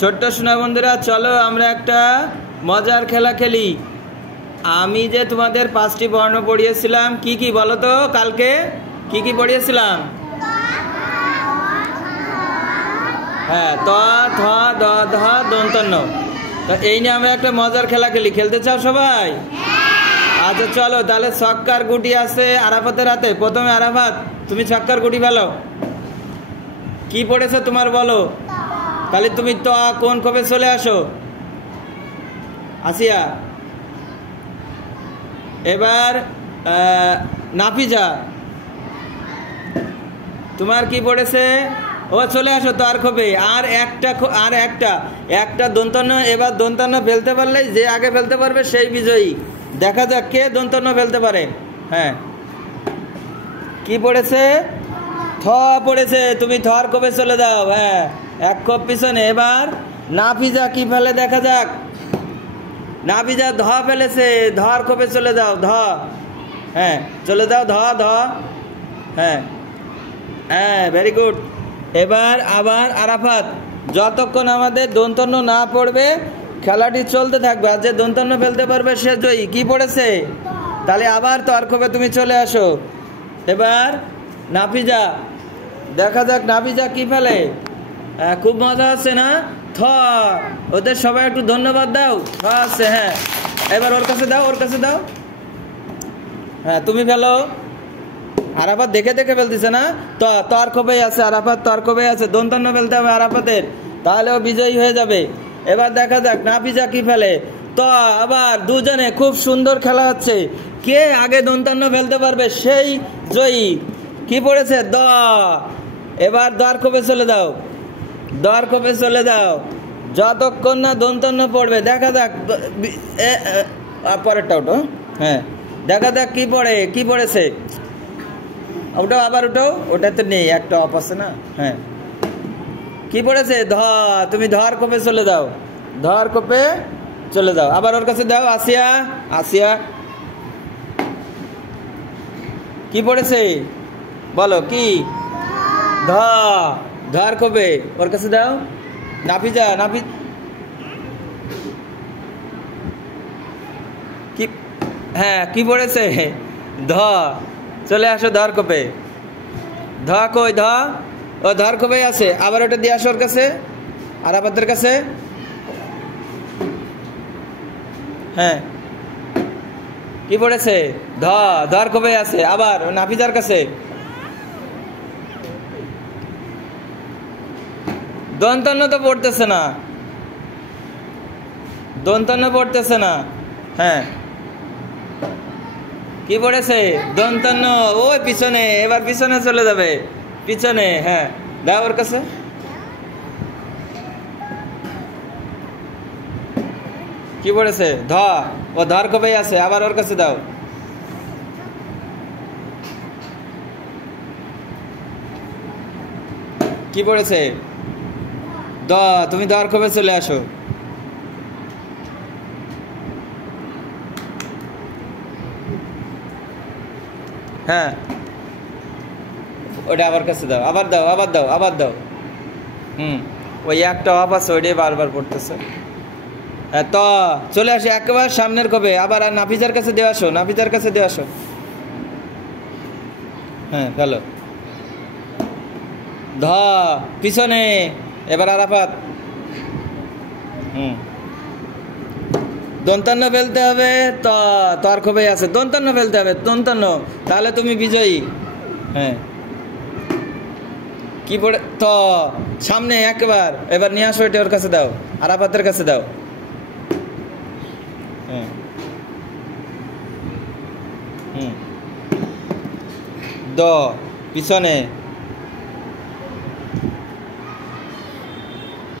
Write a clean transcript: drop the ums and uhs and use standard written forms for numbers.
ছোট্ট সোনা বন্ধুরা, চলো আমরা একটা মজার খেলা খেলি। আমি যে তোমাদের 5টি বর্ণ পড়িয়েছিলাম, কি কি বলো তো? কালকে কি কি পড়িয়েছিলাম? হ্যাঁ, ত, থ, দ, ধ, দন্ত ন। তো এই নিয়ে আমরা একটা মজার খেলা খেলি। খেলতে চাও সবাই? আচ্ছা চলো তাহলে। ছক্কার গুটি আছে আরাফাতের হাতে। প্রথমে আরাফাত, তুমি ছক্কার গুটি ফেলো। কি পড়েছে তোমার বলো? তাহলে তুমি ত কোন খোপে চলে আসো। আসিয়া, এবার নাফিজা, তোমার কি পড়েছে? ও চলে আসো তার খোপে। আর একটা দন্তন্য। এবার দন্তন্য ফেলতে পারলে, যে আগে ফেলতে পারবে সেই বিজয়ী। দেখা যাক কে দন্তন্য ফেলতে পারে। হ্যাঁ, কি পড়েছে? থ পড়েছে। তুমি থর খোপে চলে যাও। হ্যাঁ, এক খোপ পিছনে। এবার নাফিজা কি ফেলে দেখা যাক। নাফিজা ধ ফেলেছে। ধর খোপে চলে যাও। ধ, হ্যাঁ চলে যাও। ধ ধ, হ্যাঁ হ্যাঁ, ভেরি গুড। এবার আবার আরাফাত, যতক্ষণ আমাদের দন্তন্য না পড়বে খেলাটি চলতে থাকবে। আর যে দন্তন্য ফেলতে পারবে সে জয়ী। কি পড়েছে? তাহলে আবার তর খোপে তুমি চলে আসো। এবার নাফিজা, দেখা যাক নাফিজা কি ফেলে। খুব মজা হচ্ছে না? থ। ওদের সবাই একটু ধন্যবাদ দাও। থ আছে। হ্যাঁ, এবার ওর কাছে দাও, ওর কাছে দাও। হ্যাঁ, তুমি ফেলো। আরাফাত দেখে দেখে ফেলতেছে না? তো তর খোপেই আছে আরাফাত, তর খোপেই আছে। দন্তন্য ফেলতে হবে আরাফাতের, তাহলে ও বিজয়ী হয়ে যাবে। এবার দেখা যাক নাফিজা কি ফেলে। তো আবার দুজনে খুব সুন্দর খেলা হচ্ছে। কে আগে দন্তন্য ফেলতে পারবে সেই জয়ী। কি পড়েছে? দ। এবার দর খোপে চলে দাও। দর খোপে চলে যাও যতক্ষণ না দন্তন্য পড়বে। দেখা যাক পরেরটা ওটো। হ্যাঁ, দেখা যাক কি পড়ে। কি পড়েছে? ওটাও আবার ওটাও। ওটাতে নেই, একটা অফ আছে না। হ্যাঁ, কি পড়েছে? ধ। তুমি ধর কোপে চলে যাও। ধর কোপে চলে যাও। আবার ওর কাছে দাও। আসিয়া, আসিয়া কি পড়েছে বলো? কি? ধ। ধর কোপে ওর কাছে দাও। নাফিজা, কি? হ্যাঁ, কি পড়েছে? ধ। চলে আসো ধর কোপে। ধ কই? ধ। ও ধর কোপে আছে। আবার ওটা দিয়ে আসো ওর কাছে, আরাফাতের কাছে। হ্যাঁ, কি পড়েছে? ধ। ধর কোপে আছে। আবার নাফিজার কাছে। দন্তন্য তো পড়তেছে না। দন্তন্য পড়তেছে না। হ্যাঁ, কি পড়েছে? দন্তন্য। ওই পিছনে। এবার পিছনে চলে যাবে। পিছনে। হ্যাঁ, দাও ওর কাছে। কি পড়েছে? ধ। ও ধর কবে আছে। আবার ওর কাছে দাও। কি পড়েছে? দ। তুমি ধর কবে চলে আসো। হ্যাঁ, ওটা আবার কাছে দাও। আবার দাও, আবার দাও, আবার দাও। ওই একটা অফ আছে, ওইটাই বারবার পড়তেছে। হ্যাঁ, তো চলে আসো একেবারে সামনের কবে। আবার আর নাফিজার কাছে দিয়ে আসো। নাফিজার কাছে দিয়ে আসো। হ্যাঁ, ভালো। ধ পিছনে। এবার আরাফাত। দন্তন্য ফেলতে হবে। তো তর খোপে আছে। দন্তন্য ফেলতে হবে। দন্তন্য, তাহলে তুমি বিজয়ী। হ্যাঁ, কি পড়ে? তো সামনে একবার। এবার নিয়ে আসো এটা ওর কাছে দাও, আরাফাতের কাছে দাও। হ্যাঁ, দ পিছনে।